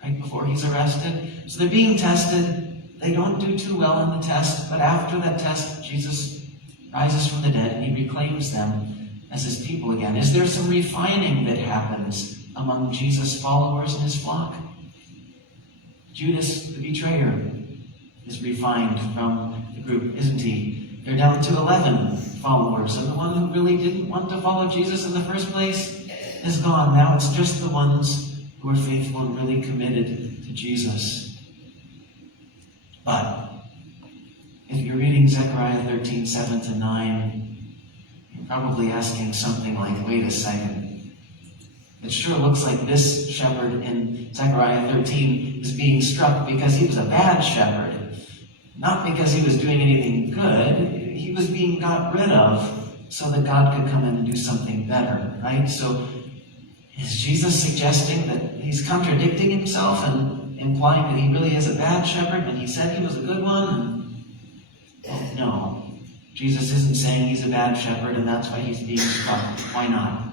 right before he's arrested? So they're being tested. They don't do too well in the test, but after that test, Jesus rises from the dead and he reclaims them as his people again. Is there some refining that happens among Jesus' followers and his flock? Judas, the betrayer, is refined from the group, isn't he? They're down to 11 followers, and the one who really didn't want to follow Jesus in the first place, is gone. Now it's just the ones who are faithful and really committed to Jesus. But if you're reading Zechariah 13, 7-9, you're probably asking something like, wait a second. It sure looks like this shepherd in Zechariah 13 is being struck because he was a bad shepherd. Not because he was doing anything good. He was being got rid of so that God could come in and do something better, right? So is Jesus suggesting that he's contradicting himself and implying that he really is a bad shepherd when he said he was a good one? No. Jesus isn't saying he's a bad shepherd and that's why he's being struck. Why not?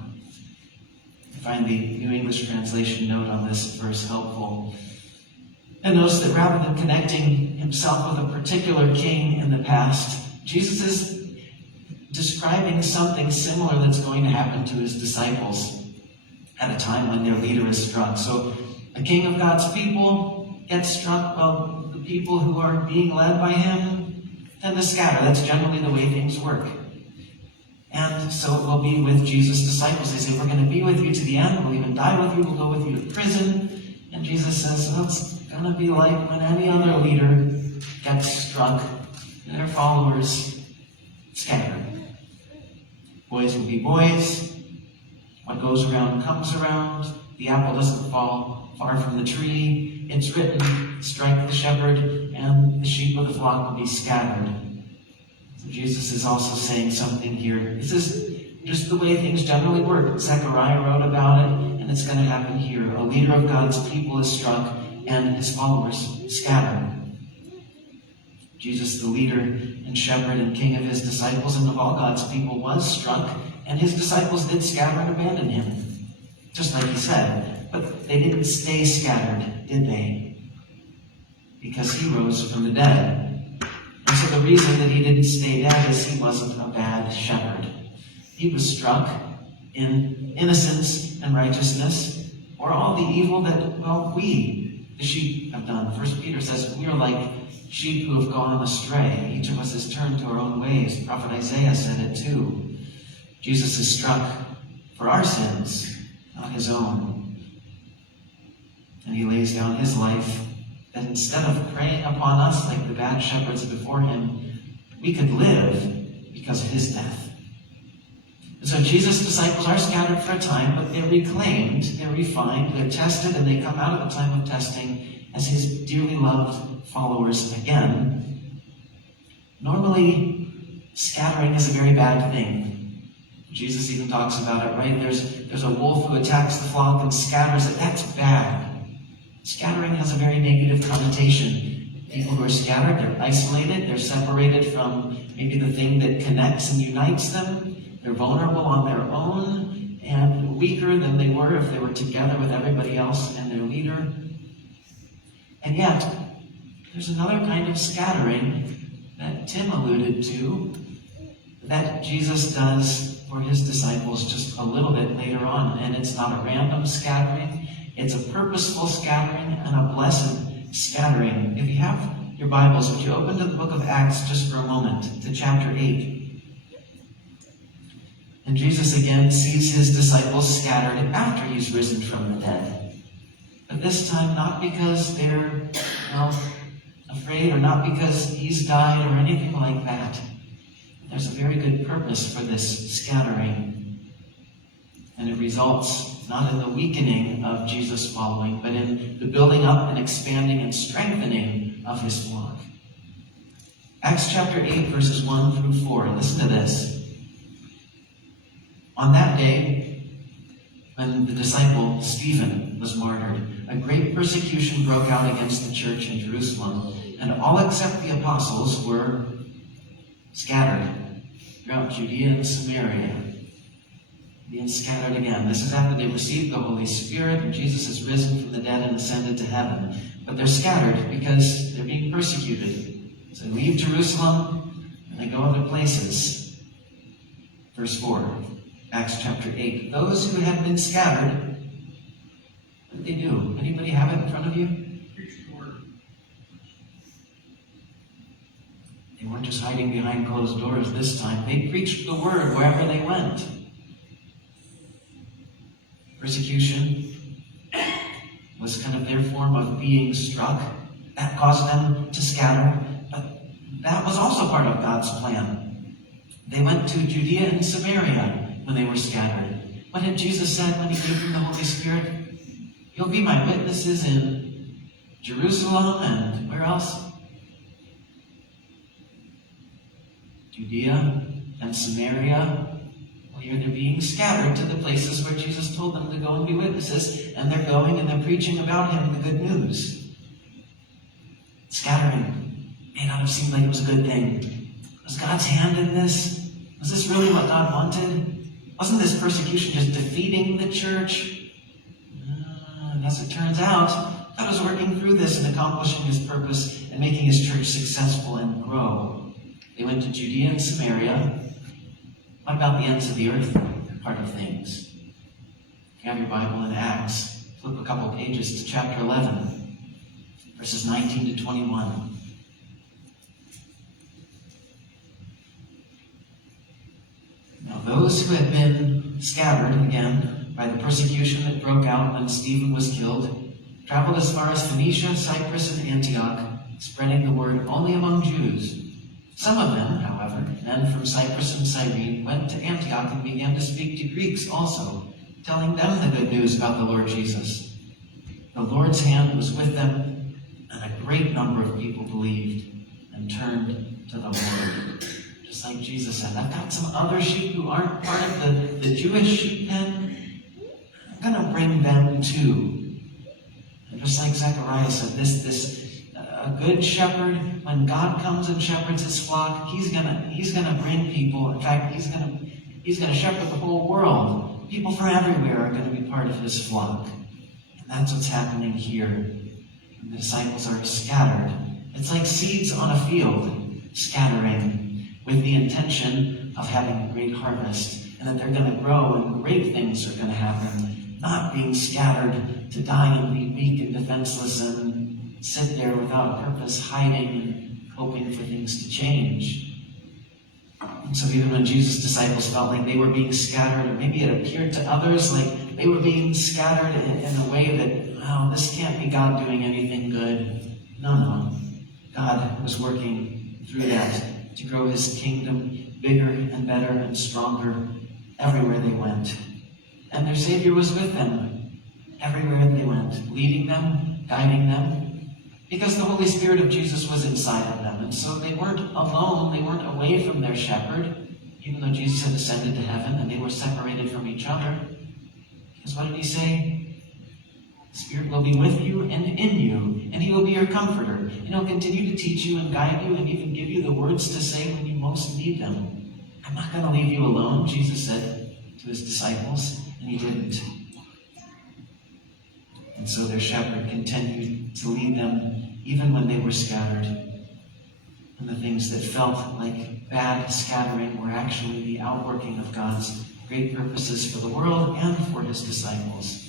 I find the New English translation note on this verse helpful. And notice that rather than connecting himself with a particular king in the past, Jesus is describing something similar that's going to happen to his disciples at a time when their leader is struck. So a king of God's people gets struck. Well, the people who are being led by him tend to scatter. That's generally the way things work. And so it will be with Jesus' disciples. They say, we're going to be with you to the end. We'll even die with you. We'll go with you to prison. And Jesus says, well, it's going to be like when any other leader gets struck. Their followers scatter. Boys will be boys. What goes around comes around. The apple doesn't fall far from the tree. It's written, strike the shepherd, and the sheep of the flock will be scattered. So Jesus is also saying something here. This is just the way things generally work. Zechariah wrote about it, and it's going to happen here. A leader of God's people is struck, and his followers scatter. Jesus, the leader and shepherd and king of his disciples and of all God's people, was struck, and his disciples did scatter and abandon him, just like he said. But they didn't stay scattered, did they? Because he rose from the dead. And so the reason that he didn't stay dead is he wasn't a bad shepherd. He was struck in innocence and righteousness, or all the evil that, well, we, the sheep, have done. 1 Peter says we are like sheep who have gone astray. Each of us has turned to our own ways. Prophet Isaiah said it too. Jesus is struck for our sins, not his own. And he lays down his life that instead of preying upon us like the bad shepherds before him, we could live because of his death. And so Jesus' disciples are scattered for a time, but they're reclaimed, they're refined, they're tested, and they come out at the time of testing as his dearly loved followers again. Normally, scattering is a very bad thing. Jesus even talks about it, right? There's a wolf who attacks the flock and scatters it. That's bad. Scattering has a very negative connotation. People who are scattered, they're isolated, they're separated from maybe the thing that connects and unites them. They're vulnerable on their own and weaker than they were if they were together with everybody else and their leader. And yet, there's another kind of scattering that Tim alluded to that Jesus does for his disciples just a little bit later on. And it's not a random scattering. It's a purposeful scattering and a blessed scattering. If you have your Bibles, would you open to the book of Acts just for a moment, to chapter 8. And Jesus again sees his disciples scattered after he's risen from the dead. But this time not because they're, afraid or not because he's died or anything like that. There's a very good purpose for this scattering. And it results not in the weakening of Jesus' following, but in the building up and expanding and strengthening of his flock. Acts chapter 8, verses 1 through 4. Listen to this. On that day, when the disciple Stephen was martyred, a great persecution broke out against the church in Jerusalem, and all except the apostles were scattered throughout Judea and Samaria. Being scattered again. This is after they received the Holy Spirit and Jesus is risen from the dead and ascended to heaven. But they're scattered because they're being persecuted. So they leave Jerusalem and they go other places. Verse 4, Acts chapter 8. Those who had been scattered, what did they do? Anybody have it in front of you? They weren't just hiding behind closed doors this time. They preached the word wherever they went. Persecution was kind of their form of being struck. That caused them to scatter, but that was also part of God's plan. They went to Judea and Samaria when they were scattered. What had Jesus said when he gave them the Holy Spirit? You'll be my witnesses in Jerusalem and where else? Judea and Samaria. Well, they're being scattered to the places where Jesus told them to go and be witnesses, and they're going and they're preaching about him, the good news. Scattering may not have seemed like it was a good thing. Was God's hand in this? Was this really what God wanted? Wasn't this persecution just defeating the church? And as it turns out, God was working through this and accomplishing his purpose and making his church successful and grow. They went to Judea and Samaria. What about the ends of the earth part of things? If you have your Bible in Acts, flip a couple pages to chapter 11, verses 19 to 21. Now those who had been scattered, again, by the persecution that broke out when Stephen was killed, traveled as far as Phoenicia, Cyprus, and Antioch, spreading the word only among Jews. Some of them, however, men from Cyprus and Cyrene, went to Antioch and began to speak to Greeks also, telling them the good news about the Lord Jesus. The Lord's hand was with them, and a great number of people believed and turned to the Lord. Just like Jesus said, I've got some other sheep who aren't part of the Jewish sheep pen. I'm going to bring them too. And just like Zechariah said, a good shepherd, when God comes and shepherds his flock, he's gonna bring people. In fact, he's gonna shepherd the whole world. People from everywhere are going to be part of his flock. And that's what's happening here. And the disciples are scattered. It's like seeds on a field, scattering with the intention of having a great harvest, and that they're going to grow and great things are going to happen, not being scattered to die and be weak and defenseless and sit there without a purpose, hiding and hoping for things to change. And so even when Jesus' disciples felt like they were being scattered, or maybe it appeared to others like they were being scattered in a way that, wow, this can't be God doing anything good. No. God was working through that to grow his kingdom bigger and better and stronger everywhere they went. And their Savior was with them everywhere they went, leading them, guiding them, because the Holy Spirit of Jesus was inside of them. And so they weren't alone, they weren't away from their shepherd, even though Jesus had ascended to heaven and they were separated from each other. Because what did he say? The Spirit will be with you and in you, and he will be your comforter. And he'll continue to teach you and guide you and even give you the words to say when you most need them. I'm not going to leave you alone, Jesus said to his disciples, and he didn't. And so their shepherd continued to lead them even when they were scattered. And the things that felt like bad scattering were actually the outworking of God's great purposes for the world and for his disciples.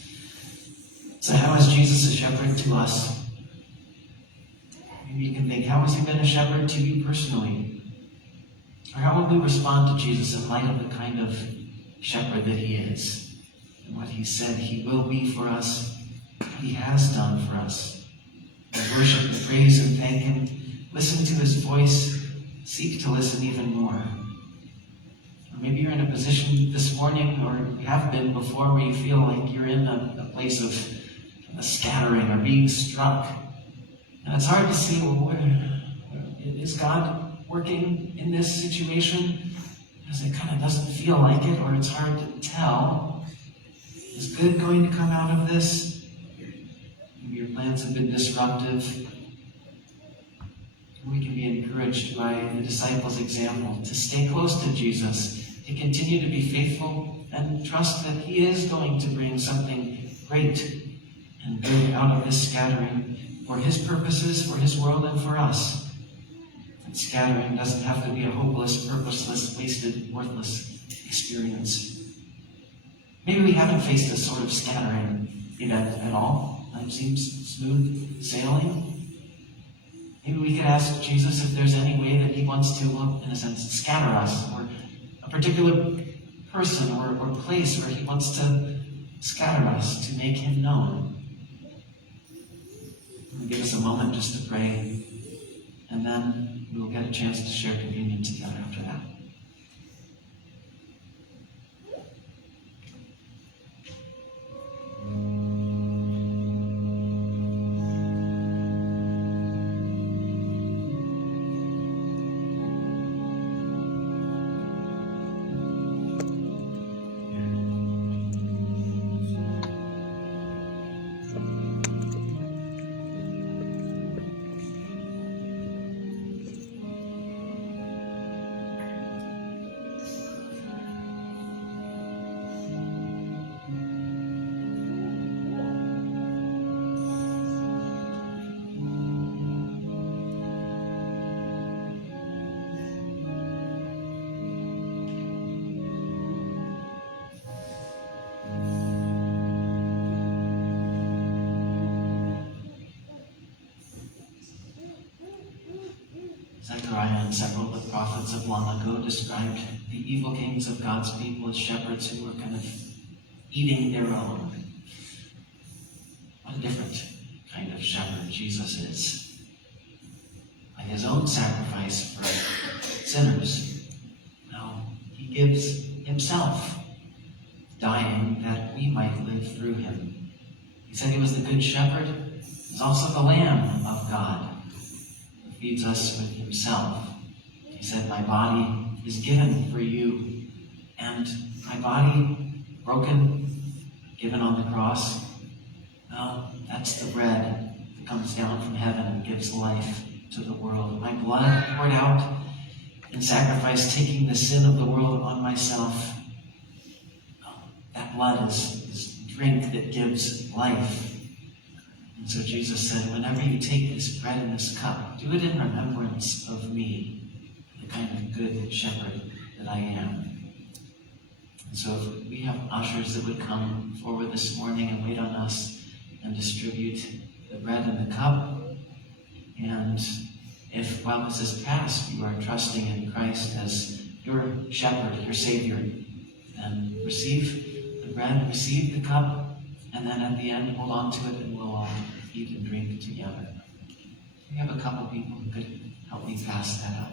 So how is Jesus a shepherd to us? Maybe you can think, how has he been a shepherd to you personally? Or how would we respond to Jesus in light of the kind of shepherd that he is? And what he said he will be for us, he has done for us. We worship and praise and thank him. Listen to his voice. Seek to listen even more. Or maybe you're in a position this morning, or you have been before, where you feel like you're in a place of a scattering or being struck. And it's hard to see, well, is God working in this situation? Because it kind of doesn't feel like it, or it's hard to tell. Is good going to come out of this? Maybe your plans have been disruptive. We can be encouraged by the disciples' example to stay close to Jesus, to continue to be faithful, and trust that he is going to bring something great and good out of this scattering for his purposes, for his world, and for us. And scattering doesn't have to be a hopeless, purposeless, wasted, worthless experience. Maybe we haven't faced a sort of scattering event at all. Life seems smooth sailing. Maybe we could ask Jesus if there's any way that he wants to, in a sense, scatter us, or a particular person or place where he wants to scatter us to make him known. Give us a moment just to pray, and then we'll get a chance to share communion together after that. Zechariah and several of the prophets of long ago described the evil kings of God's people as shepherds who were kind of eating their own. What a different kind of shepherd Jesus is. By his own sacrifice for sinners, now he gives himself, dying that we might live through him. He said he was the good shepherd. He was also the Lamb of God, feeds us with himself. He said, my body is given for you, and my body broken, given on the cross, well, that's the bread that comes down from heaven and gives life to the world. My blood poured out in sacrifice, taking the sin of the world on myself. That blood is drink that gives life. And so Jesus said, whenever you take this bread and this cup, do it in remembrance of me, the kind of good shepherd that I am. And so if we have ushers that would come forward this morning and wait on us and distribute the bread and the cup. And if while this is passed, you are trusting in Christ as your shepherd, your Savior, then receive the bread, receive the cup, and then at the end, hold on to it and we'll all eat and drink together. We have a couple people who could help me pass that out.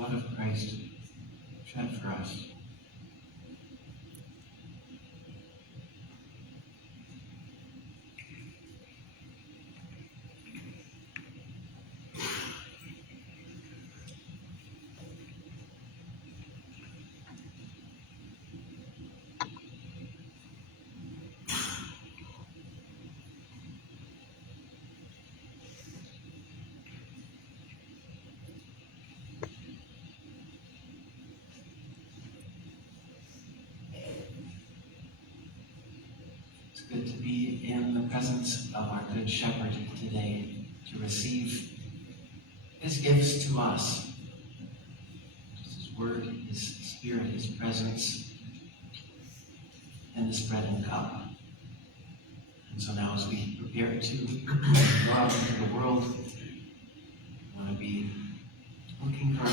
blood of Christ shed for us. It's good to be in the presence of our Good Shepherd today, to receive his gifts to us. His word, his spirit, his presence, and his bread and cup. And so now as we prepare to go out into the world, we want to be looking for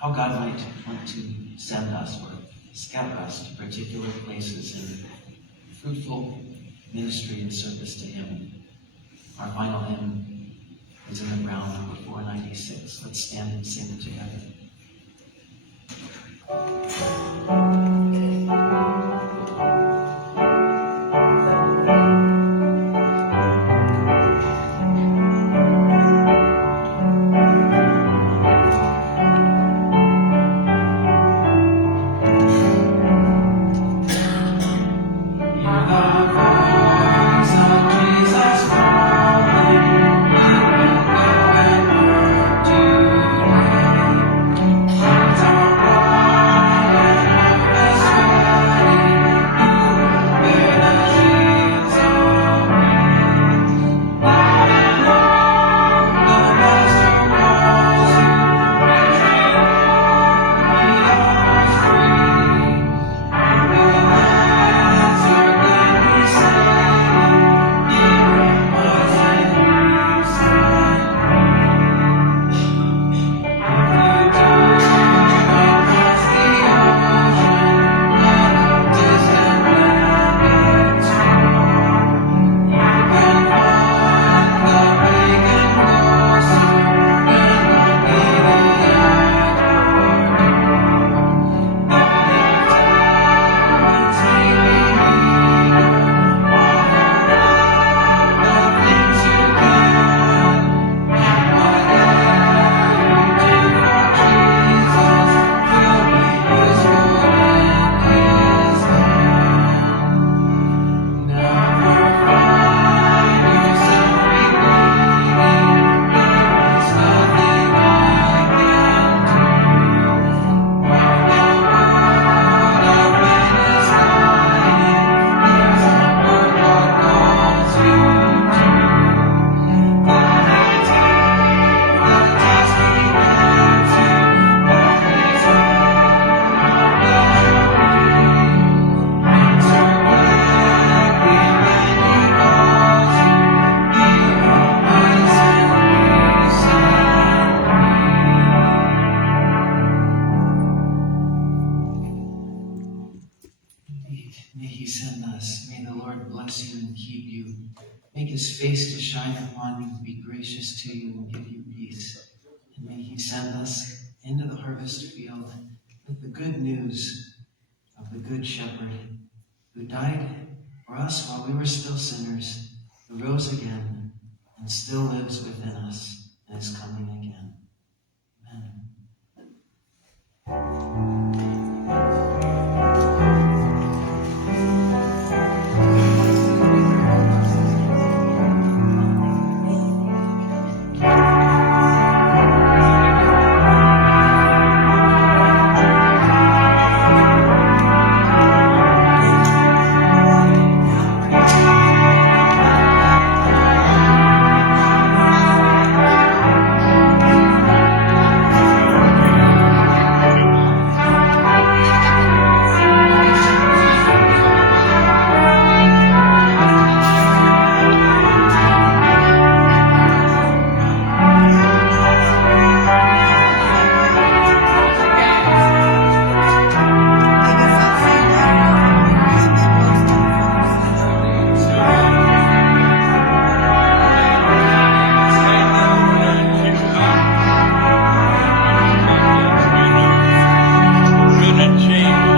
how God might want to send us or scatter us to particular places in fruitful ministry and service to him. Our final hymn is in the ground, number 496. Let's stand and sing it together. May he send us. May the Lord bless you and keep you. Make his face to shine upon you, be gracious to you, and give you peace. And may he send us into the harvest field with the good news of the Good Shepherd, who died for us while we were still sinners, who rose again and still lives within us and is coming again. Amen. climate change